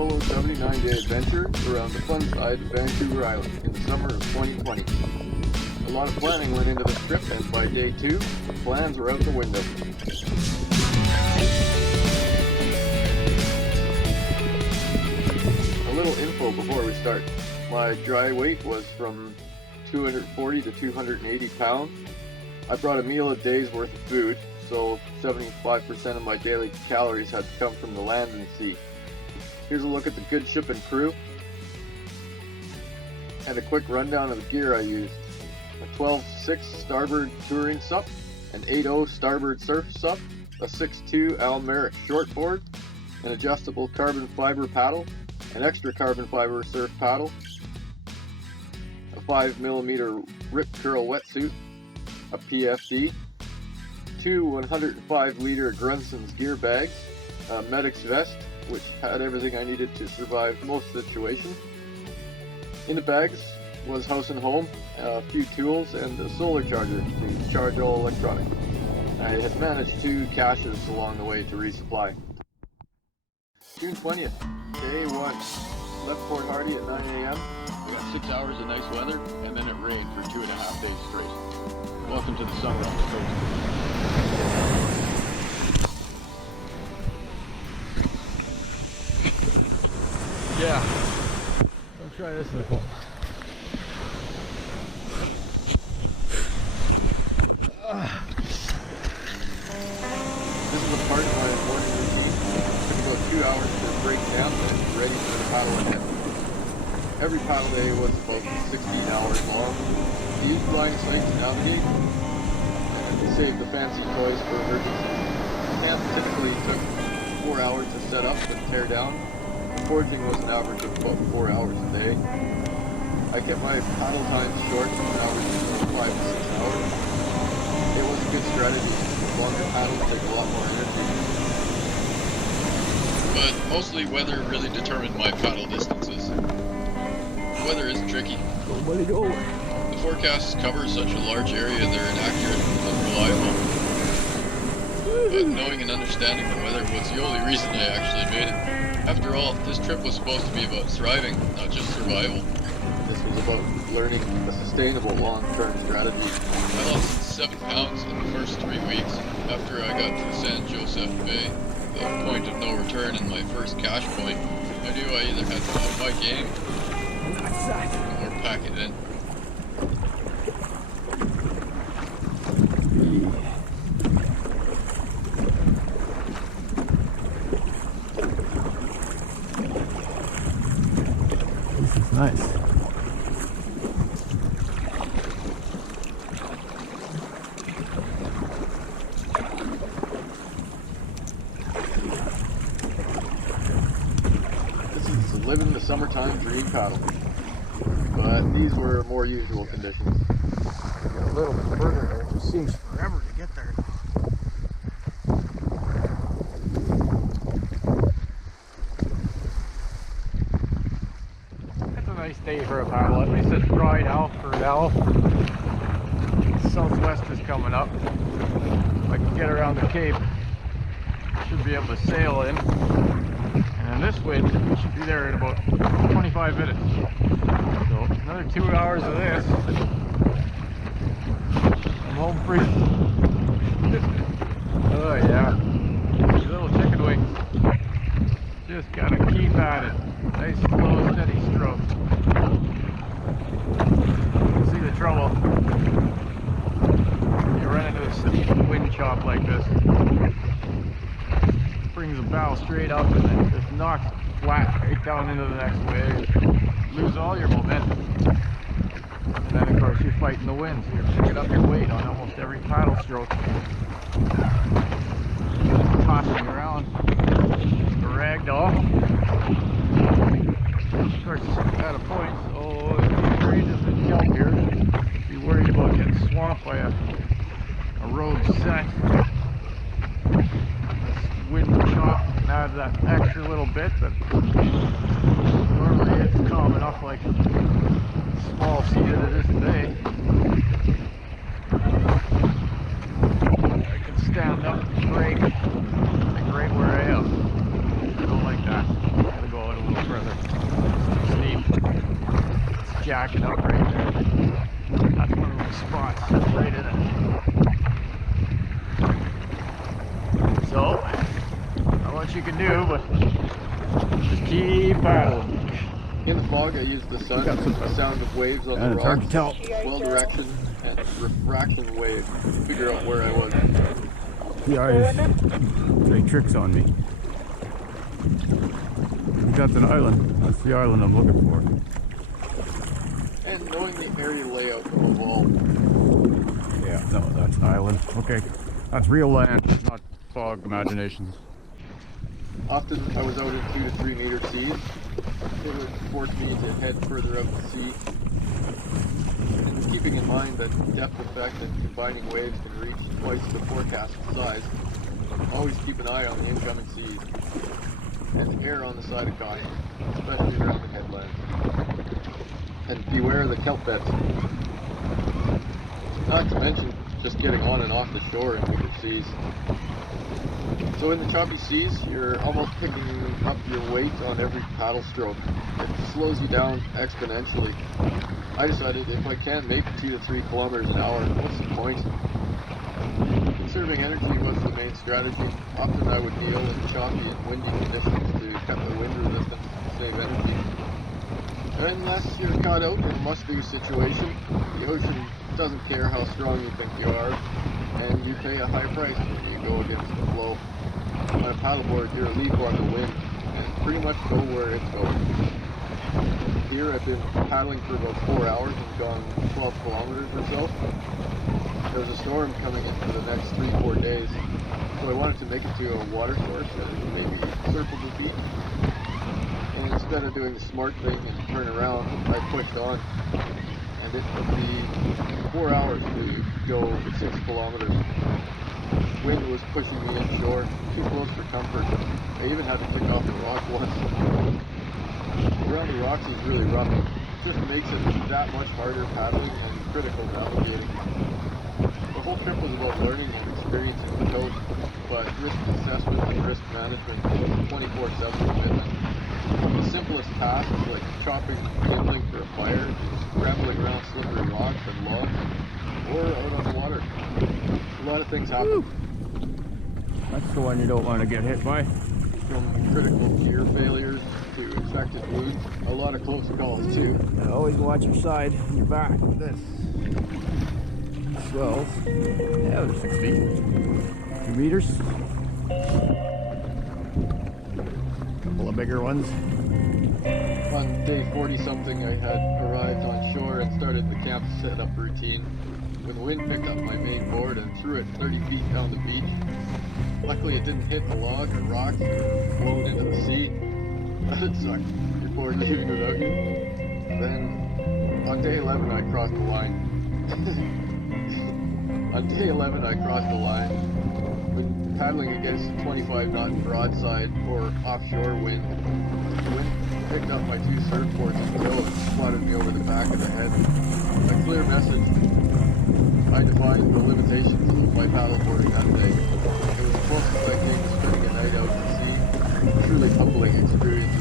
solo 79-day adventure around the fun side of Vancouver Island in the summer of 2020. A lot of planning went into this trip, and by day 2, the plans were out the window. A little info before we start. My dry weight was from 240 to 280 pounds. I brought a meal a day's worth of food, so 75% of my daily calories had to come from the land and sea. Here's a look at the good ship and crew, and a quick rundown of the gear I used. A 12.6 starboard touring sup, an 8.0 starboard surf sup, a 6.2 Almeric shortboard, an adjustable carbon fiber paddle, an extra carbon fiber surf paddle, a 5mm rip curl wetsuit, a PFD, 2 105-liter Grunson's gear bags, a medic's vest, which had everything I needed to survive most situations. In the bags was house and home, a few tools, and a solar charger to charge all electronics. I had managed 2 caches along the way to resupply. June 20th, day 1. Left Port Hardy at 9 a.m. We got 6 hours of nice weather, and then it rained for 2.5 days straight. Welcome to the summer on the coast. Yeah. Let's try this one. This is a part of my morning routine. It took about 2 hours to break down and ready for the paddle ahead. Every paddle day was about 16 hours long. We used line of sight to navigate, and we saved the fancy toys for emergencies. Camp typically took 4 hours to set up and tear down. Forging was an average of about 4 hours a day. I kept my paddle times short, an average of 5 to 6 hours. It was a good strategy. Longer paddles take a lot more energy. But mostly weather really determined my paddle distances. The weather is tricky. The forecasts cover such a large area they're inaccurate and unreliable. But knowing and understanding the weather was the only reason I actually made it. After all, this trip was supposed to be about thriving, not just survival. This was about learning a sustainable long-term strategy. I lost 7 pounds in the first 3 weeks after I got to San Josef Bay, the point of no return and my first cash point. I knew I either had to up my game or pack it in. This is nice. Living the summertime dream paddle, but these were more usual conditions. Get a little bit further, it just seems forever to get there. It's a nice day for a paddle. At least it's dry now for now. Southwest is coming up. If I can get around the Cape, should be able to sail in. And this wind should be there in about 25 minutes. So another 2 hours of this. I'm home free. Oh yeah. Little chicken wings. Just gotta keep at it. Nice slow steady stroke. See the trouble. You run into a steep wind chop like this. Brings the bow straight up and then just knocks flat right down into the next wave. Lose all your momentum. And then of course you're fighting the wind, so you're picking up your weight on almost every paddle stroke. Just tossing around the ragdoll. Of course at a point, so if you're afraid of the jump here, be worried about getting swamped by a road set. Wind chop and add that extra little bit, but normally it's calm enough like small sea that it is today. I can stand up and brake like right where I am. I don't like that. Gotta go out a little much you can do, but just keep paddling. In the fog, I used the sun, the sound of waves on the It's hard to rocks, tell. swell direction, and refraction wave to figure out where I was. The eyes play tricks on me. That's an island. That's the island I'm looking for. And knowing the area layout of all. Yeah, no, that's an island. Okay, that's real land, not fog imaginations. Often I was out in 2 to 3 meter seas. It would force me to head further out to sea. And keeping in mind that depth effect and combining waves can reach twice the forecast size, always keep an eye on the incoming seas. And err on the side of caution, especially around the headlands. And beware the kelp beds. Not to mention just getting on and off the shore in bigger seas. So in the choppy seas, you're almost picking up your weight on every paddle stroke. It slows you down exponentially. I decided if I can't make 2 to 3 kilometers an hour, what's the point? Conserving energy was the main strategy. Often I would kneel in choppy and windy conditions to cut the wind resistance and save energy. Unless you're caught out in a must-do situation, the ocean doesn't care how strong you think you are, and you pay a high price when you go against the flow. On a paddleboard, you're a leap on the wind, and pretty much go where it's going. Here I've been paddling for about 4 hours and gone 12 kilometers or so. There's a storm coming in for the next 3-4 days, so I wanted to make it to a water source or maybe surfable beach. And instead of doing the smart thing and turn around, I pushed on. And it took me 4 hours to go 6 kilometers. Wind was pushing me inshore, too close for comfort. I even had to pick off the rock once. Around the rocks is really rough. It just makes it that much harder paddling and critical navigating. The whole trip was about learning and experiencing the coast, but risk assessment and risk management was a 24/7 commitment. The simplest tasks like chopping kindling for a fire, scrambling around slippery rocks and logs, or out on the water. A lot of things happen. That's the one you don't want to get hit by. From critical gear failures to infected wounds, a lot of close calls too. And always watch your side and your back with this. Swells. Yeah, they're 6 feet. 2 meters. Couple of bigger ones. On day 40-something, I had arrived on shore and started the camp setup routine. When the wind picked up my main board and threw it 30 feet down the beach. Luckily it didn't hit a log or rocks or float into the sea. That'd suck. Your board leaving without you. Then, on day 11 I crossed the line. On day 11 I crossed the line. When paddling against a 25 knot broadside or offshore wind, the wind picked up my 2 surfboards in the middle and splattered me over the back of the head. A clear message. I defined the limitations of my paddleboarding that day. It was the closest I came to spending a night out at sea. A truly humbling experience.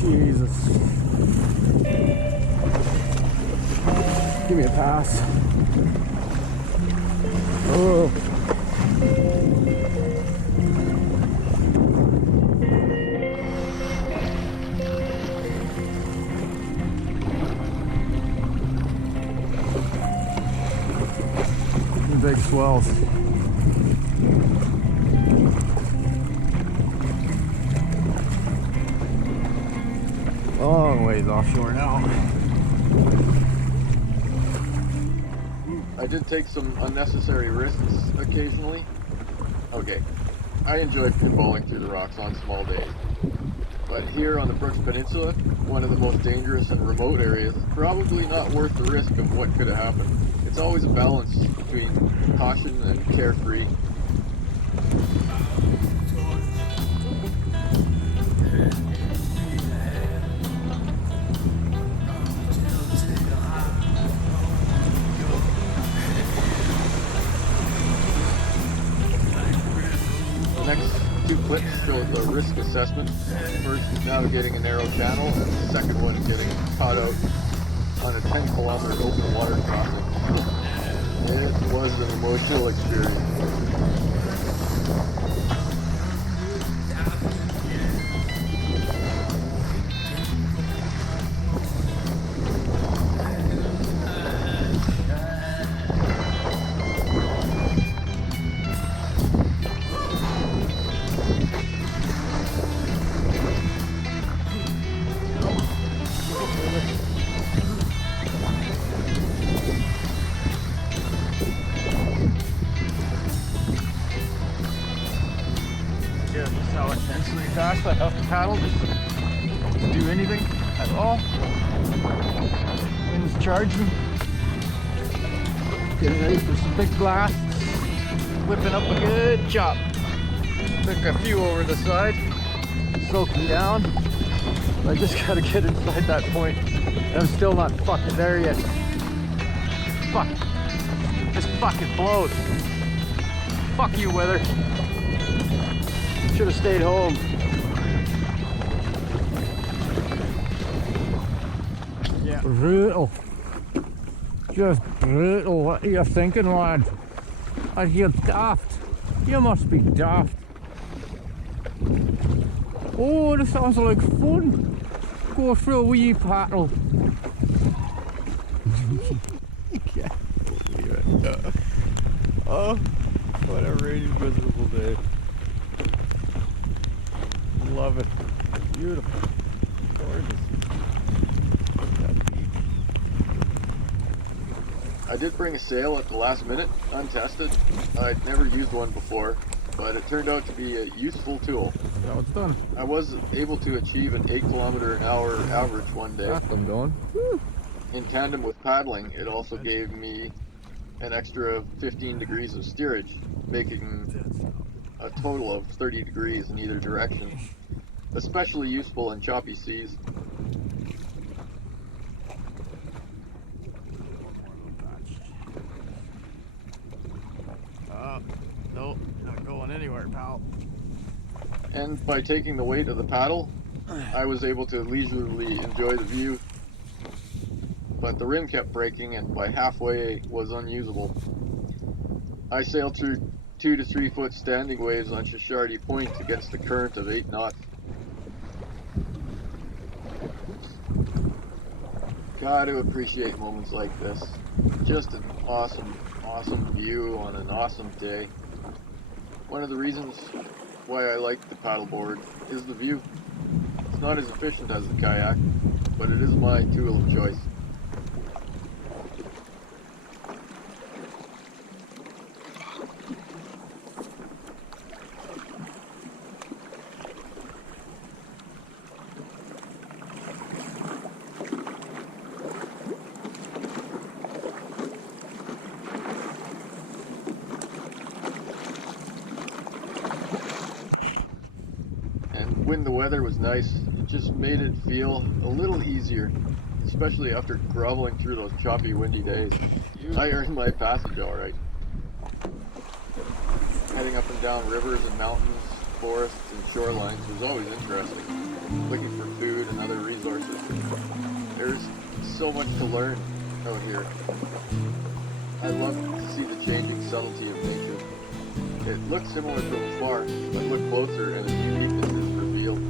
Jesus. Give me a pass. Oh. Big swells. Long ways offshore now. I did take some unnecessary risks occasionally. Okay, I enjoy pinballing through the rocks on small days. But here on the Brooks Peninsula, one of the most dangerous and remote areas, probably not worth the risk of what could have happened. It's always a balance between caution and carefree. The next 2 clips show the risk assessment. First is navigating a narrow channel, and the second one is getting caught out on a 10-kilometer open water crossing. It was an emotional experience. Yeah, just how intensely fast I have to paddle just to do anything at all. Wind's charging. Getting ready for some big blasts. Whipping up a good chop. Took a few over the side. Soaking down. I just gotta get inside that point. I'm still not fucking there yet. Fuck. This fucking blows. Fuck you, weather. Should have stayed home. Yeah. Brutal. Just brutal. What are you thinking, lad? Are you daft? You must be daft. Oh, this sounds like fun. Go for a wee paddle. Can't believe it. Oh, what a rainy, miserable day. Love it. Beautiful. Gorgeous. I did bring a sail at the last minute, untested. I'd never used one before, but it turned out to be a useful tool. Now it's done. I was able to achieve an 8-kilometer-an-hour average one day. That's them going. In tandem with paddling, it also gave me an extra 15 degrees of steerage, making a total of 30 degrees in either direction. Especially useful in choppy seas. Nope, not going anywhere, pal. And by taking the weight of the paddle, I was able to leisurely enjoy the view. But the rim kept breaking, and by halfway it was unusable. I sailed through 2 to 3 foot standing waves on Shishardy Point against a current of 8 knots. Gotta appreciate moments like this. Just an awesome, awesome view on an awesome day. One of the reasons why I like the paddleboard is the view. It's not as efficient as the kayak, but it is my tool of choice. When the weather was nice, it just made it feel a little easier, especially after groveling through those choppy, windy days. I earned my passage all right. Heading up and down rivers and mountains, forests and shorelines was always interesting, looking for food and other resources. There's so much to learn out here. I love to see the changing subtlety of nature. It looks similar from afar, but look closer and its uniqueness is revealed.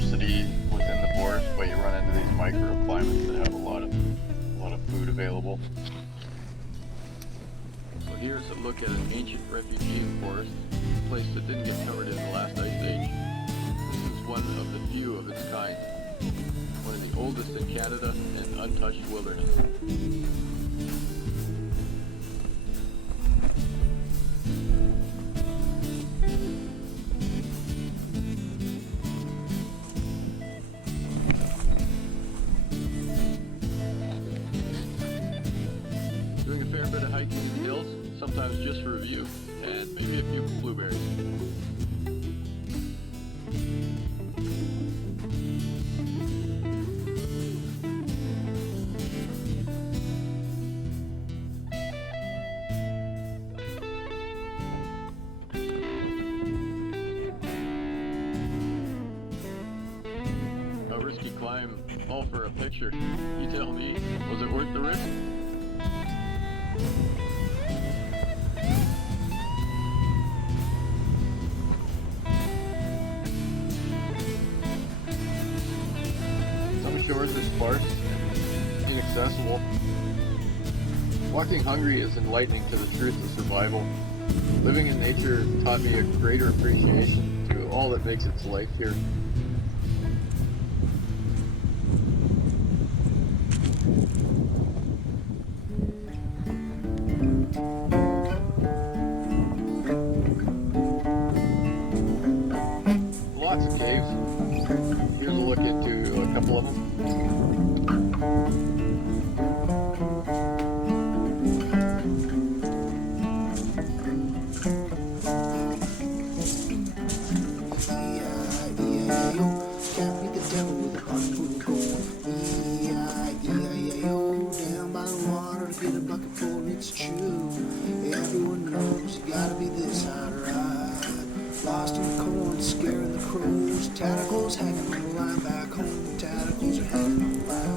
diversity within the forest, but you run into these microclimates that have a lot of food available. So here's a look at an ancient refugee forest, a place that didn't get covered in the last ice age. This is one of the few of its kind, one of the oldest in Canada and untouched wilderness. Doing a fair bit of hiking in the hills, sometimes just for a view, and maybe a few blueberries. A risky climb, all for a picture. You tell me, was it worth the risk? Some shores are sparse and inaccessible. Walking hungry is enlightening to the truth of survival. Living in nature taught me a greater appreciation to all that makes its life here. Lots of caves. Here's a look into a couple of them. Can't beat the devil with a hot food cold. E-I-E-I-E-I-O, down by the water to get a bucket full, it's true. Everyone knows you gotta be this high to ride. Lost in the corn, scaring the crows. Tentacles hanging on the line back home. Tentacles are hanging on the line.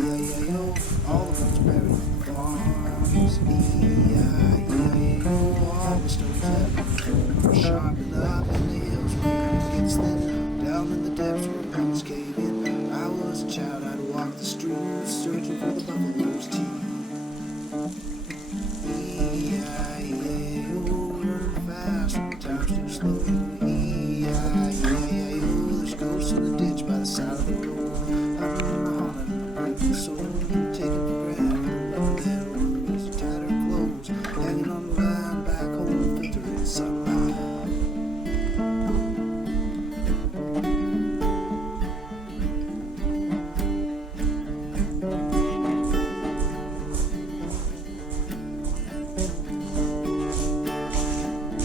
E-I-E-I-E-I-O, all the bones buried on the farms. E-I-E-I-E-O, all the stones that are sharpened up in the hills where it gets thin. Down in the depths where bones cave in. I was a child, I'd walk the streets searching for the buffalo's teeth. E-I-E-I-O, learn fast when time's too slow. E-I-E-I-O, there's ghosts in the ditch by the side of the road. I'm in the haunted and a grateful soul. You take it for granted, don't know that road. Tighter clothes, hanging on the line back home, filtering sunlight.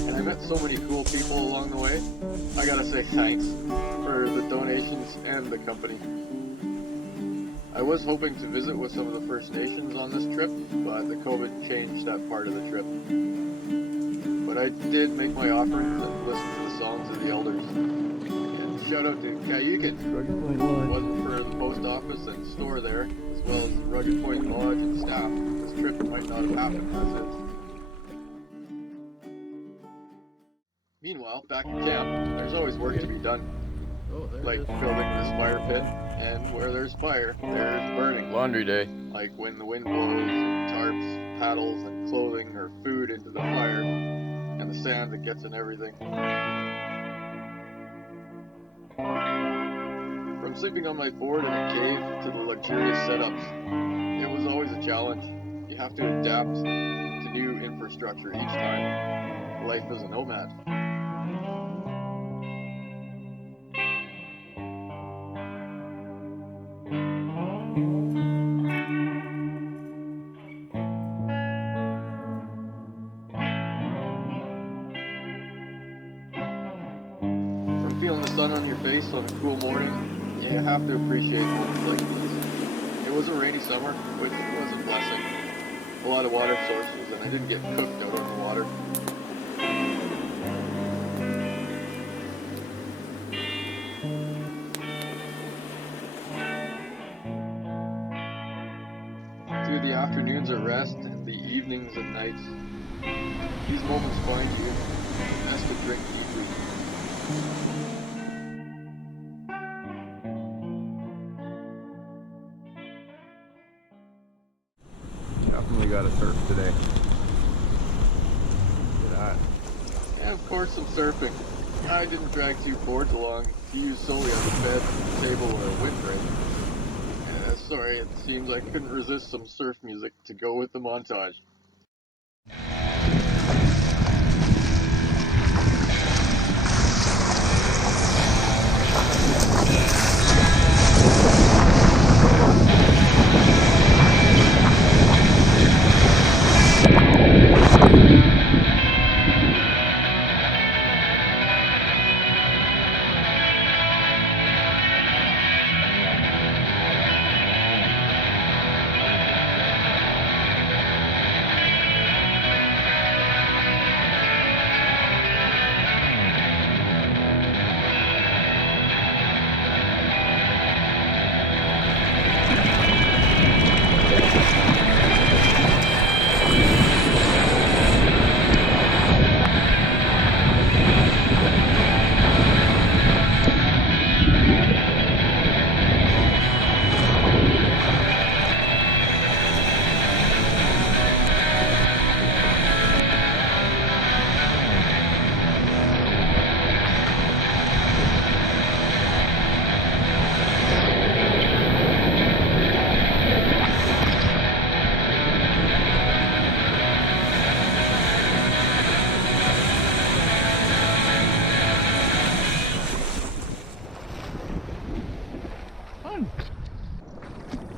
And I met so many cool people along the way. I gotta say thanks for the donations and the company. I was hoping to visit with some of the First Nations on this trip, but the COVID changed that part of the trip. But I did make my offerings and listen to the songs of the elders. And shout out to Cayugan. If it wasn't for the post office and store there, as well as Rugged Point Lodge and staff, this trip might not have happened as is. Meanwhile, back in camp, there's always work to be done. Like building this fire pit, and where there's fire, there's burning. Laundry day. Like when the wind blows, tarps, paddles, and clothing or food into the fire, and the sand that gets in everything. From sleeping on my board in a cave to the luxurious setups, it was always a challenge. You have to adapt to new infrastructure each time. Life as a nomad. From feeling the sun on your face on a cool morning, you have to appreciate moments like this. It was a rainy summer, which was a blessing. A lot of water sources, and I didn't get cooked out on the water. Through the afternoons at rest and the evenings and nights, these moments find you. It's best to drink deeply. Definitely got to surf today. Look at that. And of course some surfing. I didn't drag two boards along to use solely on the bed, table, or windbreak. Sorry, it seems I couldn't resist some surf music to go with the montage.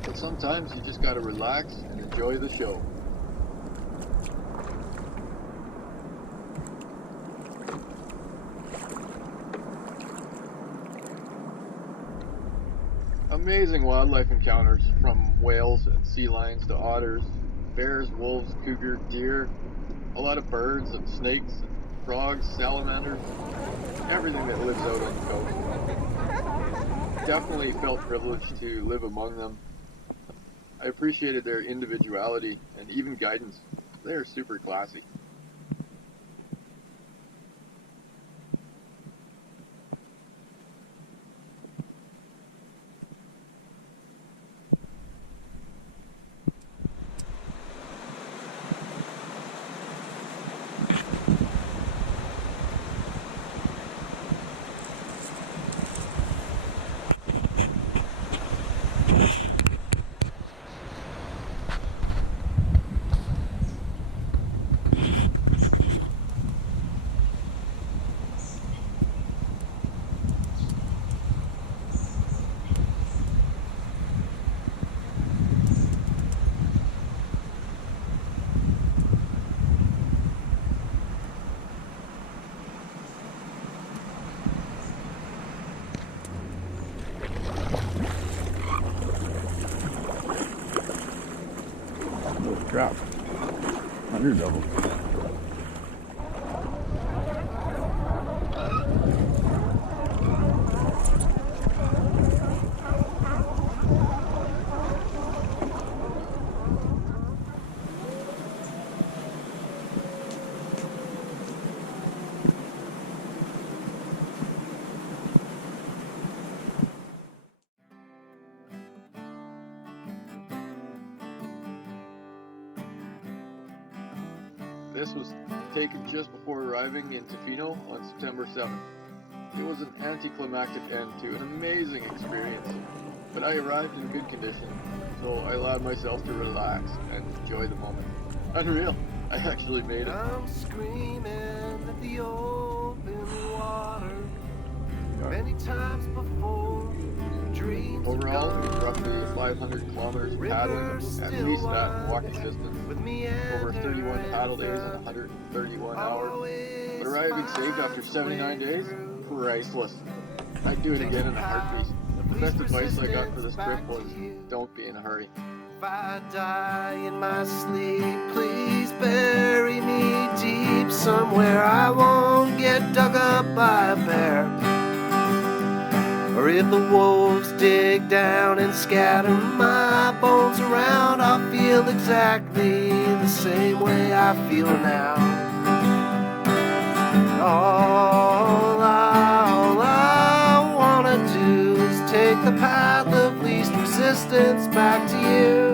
But sometimes you just gotta relax and enjoy the show. Amazing wildlife encounters, from whales and sea lions to otters, bears, wolves, cougar, deer, a lot of birds and snakes, and frogs, salamanders, everything that lives out on the coast. Definitely felt privileged to live among them. I appreciated their individuality and even guidance. They are super classy. Drop. Under double. This was taken just before arriving in Tofino on September 7th. It was an anticlimactic end to an amazing experience, but I arrived in good condition, so I allowed myself to relax and enjoy the moment. Unreal, I actually made it. I'm screaming at the open water many times before. Dreams Overall, it was roughly 500 kilometers paddling, at least that in walking distance, over 31 paddle days and 131 hours. But arriving safe after 79 days? Priceless. I'd do it again in a heartbeat. The best advice I got for this trip was, don't be in a hurry. If I die in my sleep, please bury me deep somewhere I won't get dug up by a bear. Or if the wolves dig down and scatter my bones around, I'll feel exactly the same way I feel now. All I distance back to you.